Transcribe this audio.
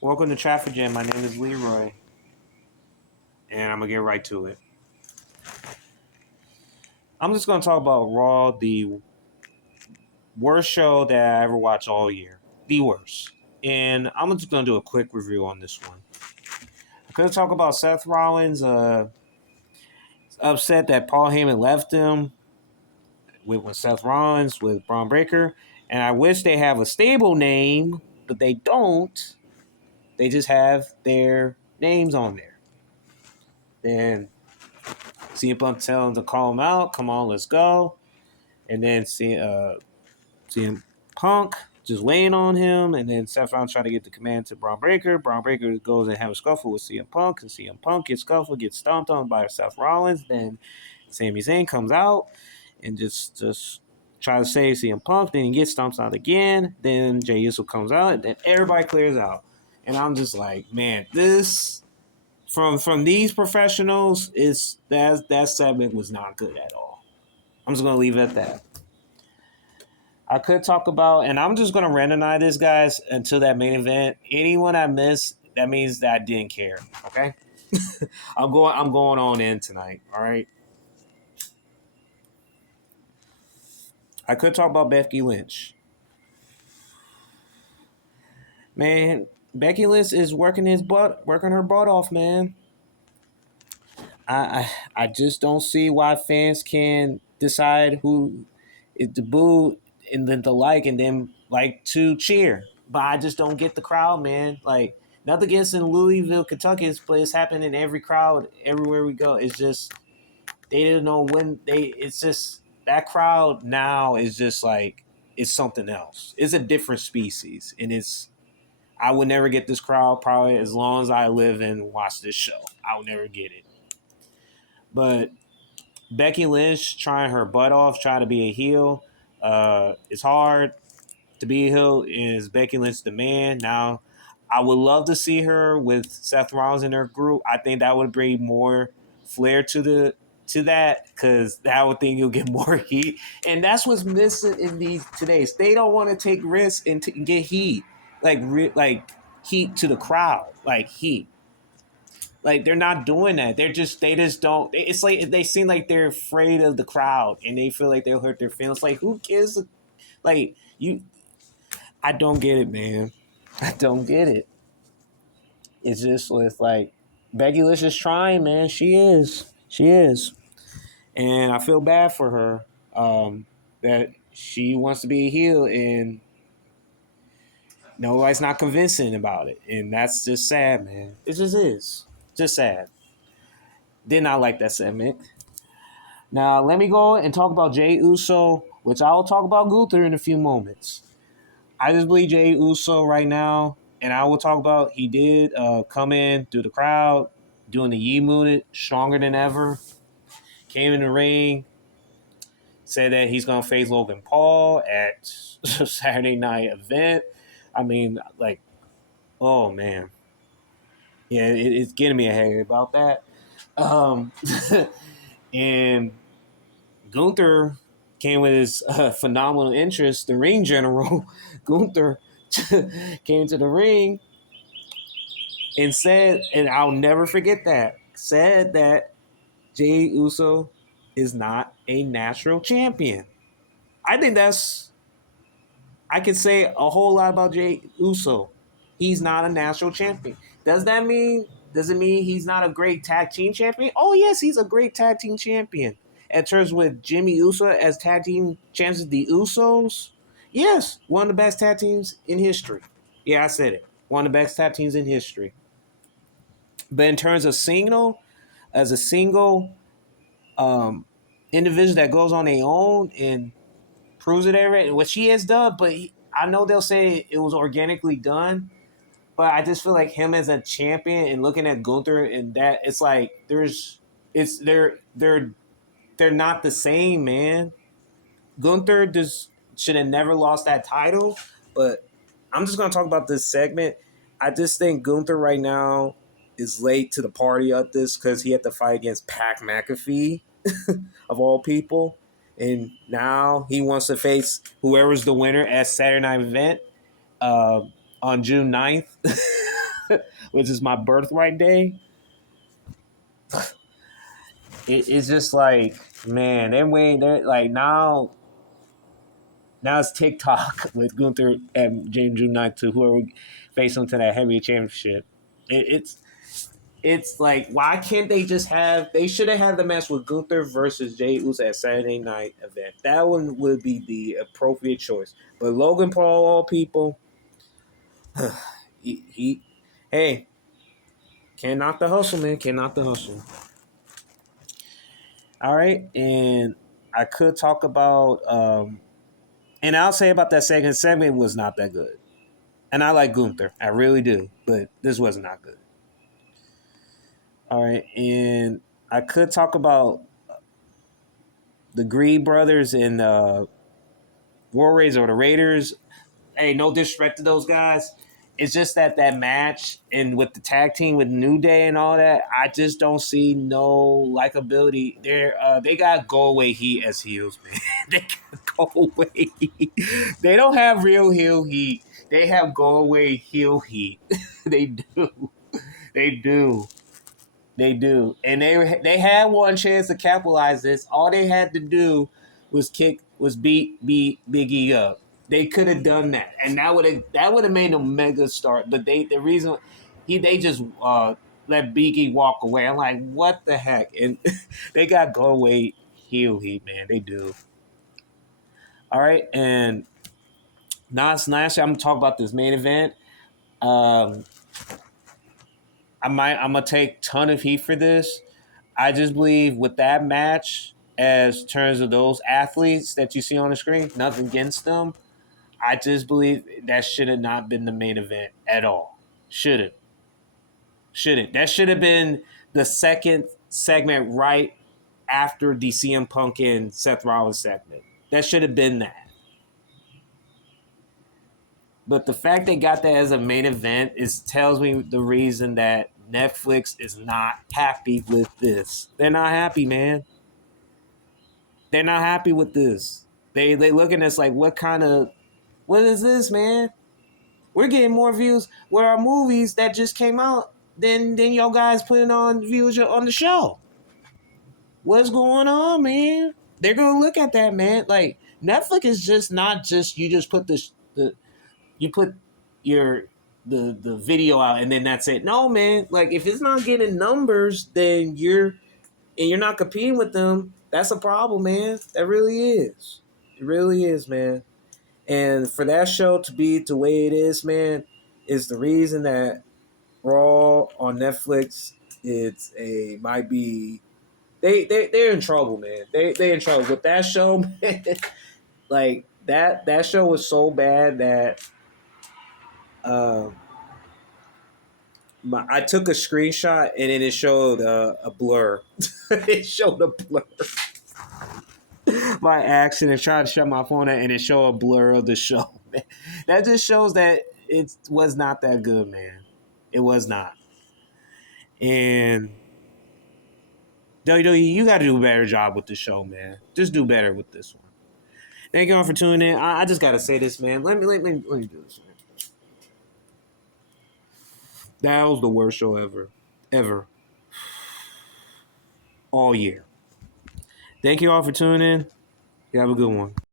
Welcome to Traffic Jam. My name is Leroy, and I'm gonna get right to it. I'm just gonna talk about Raw, the worst show that I ever watched all year, the worst. And I'm just gonna do a quick review on this one. I could talk about Seth Rollins, upset that Paul Heyman left him with Seth Rollins with Braun Breaker, and I wish they have a stable name, but they don't. They just have their names on there. Then CM Punk telling them to call him out. Come on, let's go. And then CM Punk just laying on him, and then Seth Rollins trying to get the command to Braun Breaker. Braun Breaker goes and have a scuffle with CM Punk, and CM Punk gets scuffled, gets stomped on by Seth Rollins. Then Sami Zayn comes out and just try to save CM Punk. Then he gets stomped out again. Then Jey Uso comes out, and then everybody clears out. And I'm just like, man, this from these professionals is that segment was not good at all. I'm just gonna leave it at that. I could talk about, and I'm just gonna randomize this, guys, until that main event. Anyone I miss, that means that I didn't care. Okay, I'm going on in tonight. All right. I could talk about Becky Lynch. Man, Becky Lynch is working her butt off, man. I just don't see why fans can decide who is to boo and then to like and then like to cheer. But I just don't get the crowd, man. Like nothing against in Louisville, Kentucky, but it's happening in every crowd everywhere we go. It's just they didn't know when they. It's just that crowd now is just like it's something else. It's a different species, and it's. I would never get this crowd probably as long as I live and watch this show. I would never get it. But Becky Lynch trying her butt off, trying to be a heel. It's hard to be a heel. Is Becky Lynch the man? Now, I would love to see her with Seth Rollins in her group. I think that would bring more flair to that because that would think you'll get more heat, and that's what's missing in these today's. They don't want to take risks and get heat, like heat to the crowd, like heat. Like they're not doing that. They just don't. It's like they seem like they're afraid of the crowd and they feel like they'll hurt their feelings. Like who cares? Like you, I don't get it, man. I don't get it. It's just with like Becky Lynch is trying, man. She is. She is, and I feel bad for her. That she wants to be a heel and nobody's not convincing about it, and that's just sad, man. It just is. Just sad. Did not like that segment. Now, let me go and talk about Jey Uso, which I will talk about Gunther in a few moments. I just believe Jey Uso right now, and I will talk about he did come in through the crowd, doing the Yee Moon stronger than ever. Came in the ring, said that he's going to face Logan Paul at Saturday night event. I mean, like, oh man. Yeah, it's getting me a headache about that. Um, and Gunther came with his phenomenal interest. The ring general, Gunther, came to the ring and said, and I'll never forget that, said that Jey Uso is not a natural champion. I think I can say a whole lot about Jey Uso. He's not a natural champion. Does it mean he's not a great tag team champion? Oh yes, he's a great tag team champion. In terms with Jimmy Uso as tag team champions, the Usos, yes, one of the best tag teams in history. Yeah, I said it. One of the best tag teams in history. But in terms of as a single um, individual that goes on their own and proves it every what she has done, but I know they'll say it was organically done. But I just feel like him as a champion and looking at Gunther and that it's like they're not the same, man. Gunther just should have never lost that title. But I'm just gonna talk about this segment. I just think Gunther right now is late to the party at this because he had to fight against Pat McAfee of all people. And now he wants to face whoever's the winner at Saturday Night Event uh, on June 9th. which is my birthright day. It's just like, man, they're like now it's TikTok with Gunther and James June Knight to whoever face them to that heavyweight championship. It's like, why can't they just have? They should have had the match with Gunther versus Jey Uso at Saturday Night Event. That one would be the appropriate choice. But Logan Paul, all people, he hey, can't knock the hustle, man. Can't knock the hustle. All right, and I could talk about, and I'll say about that second segment was not that good. And I like Gunther, I really do, but this was not good. All right, and I could talk about the Greed brothers and War Raiders or the Raiders. Hey, no disrespect to those guys. It's just that match and with the tag team with New Day and all that, I just don't see no likability. They got go away heat as heels, man. They got go away heat. They don't have real heel heat. They have go away heel heat. They do. They do. They do. And they had one chance to capitalize this. All they had to do was beat Big E up. They could have done that, and that would have made them mega start. But they just let Big E walk away. I'm like, what the heck? And they got go away heel heat, man. They do. All right, and lastly, I'm gonna talk about this main event. Um, I'm gonna take ton of heat for this. I just believe with that match, as terms of those athletes that you see on the screen, nothing against them. I just believe that should have not been the main event at all. Shouldn't. That should have been the second segment right after the CM Punk and Seth Rollins segment. That should have been that. But the fact they got that as a main event tells me the reason that Netflix is not happy with this. They're not happy, man. They're not happy with this. They look at us like, what is this, man? We're getting more views with our movies that just came out than y'all guys putting on views on the show. What's going on, man? They're gonna look at that, man. Like, Netflix is just not just you just put you put your the video out and then that's it. No, man. Like, if it's not getting numbers, then you're not competing with them. That's a problem, man. That really is. It really is, man. And for that show to be the way it is, man, is the reason that Raw on Netflix might be they're in trouble, man. They're in trouble with that show, man. Like that show was so bad that uh, I took a screenshot and then it showed a blur. It showed a blur. My accident trying to shut my phone out and it showed a blur of the show. Man. That just shows that it was not that good, man. It was not. And WWE, you got to do a better job with the show, man. Just do better with this one. Thank you all for tuning in. I just got to say this, man. Let me do this, man. That was the worst show ever, all year. Thank you all for tuning in. You have a good one.